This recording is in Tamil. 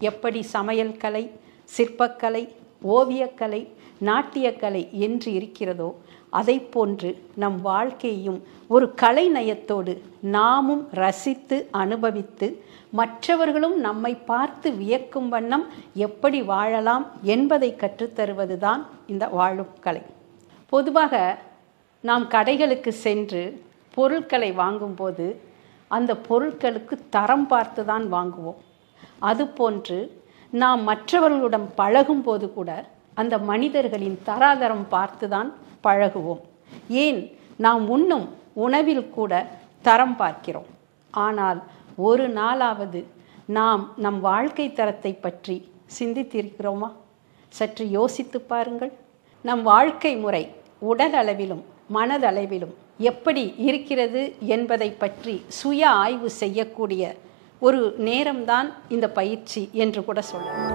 எப்படி சமையல் கலை, சிற்பக்கலை, ஓவியக்கலை, நாட்டியக்கலை என்று இருக்கிறதோ அதை போன்று நம் வாழ்க்கையும் ஒரு கலை நயத்தோடு நாமும் ரசித்து அனுபவித்து மற்றவர்களும் நம்மை பார்த்து வியக்கும் வண்ணம் எப்படி வாழலாம் என்பதை கற்றுத்தருவதுதான் இந்த வாழும் கலை. பொதுவாக நாம் கடைகளுக்கு சென்று பொருட்களை வாங்கும்போது அந்த பொருட்களுக்கு தரம் பார்த்து தான் வாங்குவோம். அதுபோன்று நாம் மற்றவர்களுடன் பழகும்போது கூட அந்த மனிதர்களின் தராதரம் பார்த்து தான் பழகுவோம். ஏன், நாம் உண்ணும் உணவில் கூட தரம் பார்க்கிறோம். ஆனால் ஒரு நாளாவது நாம் நம் வாழ்க்கை தரத்தை பற்றி சிந்தித்திருக்கிறோமா? சற்று யோசித்து பாருங்கள். நம் வாழ்க்கை முறை உடல் அளவிலும் மனதளவிலும் எப்படி இருக்கிறது என்பதை பற்றி சுய ஆய்வு செய்யக்கூடிய ஒரு நேரம்தான் இந்த பயிற்சி என்று கூட சொல்லலாம்.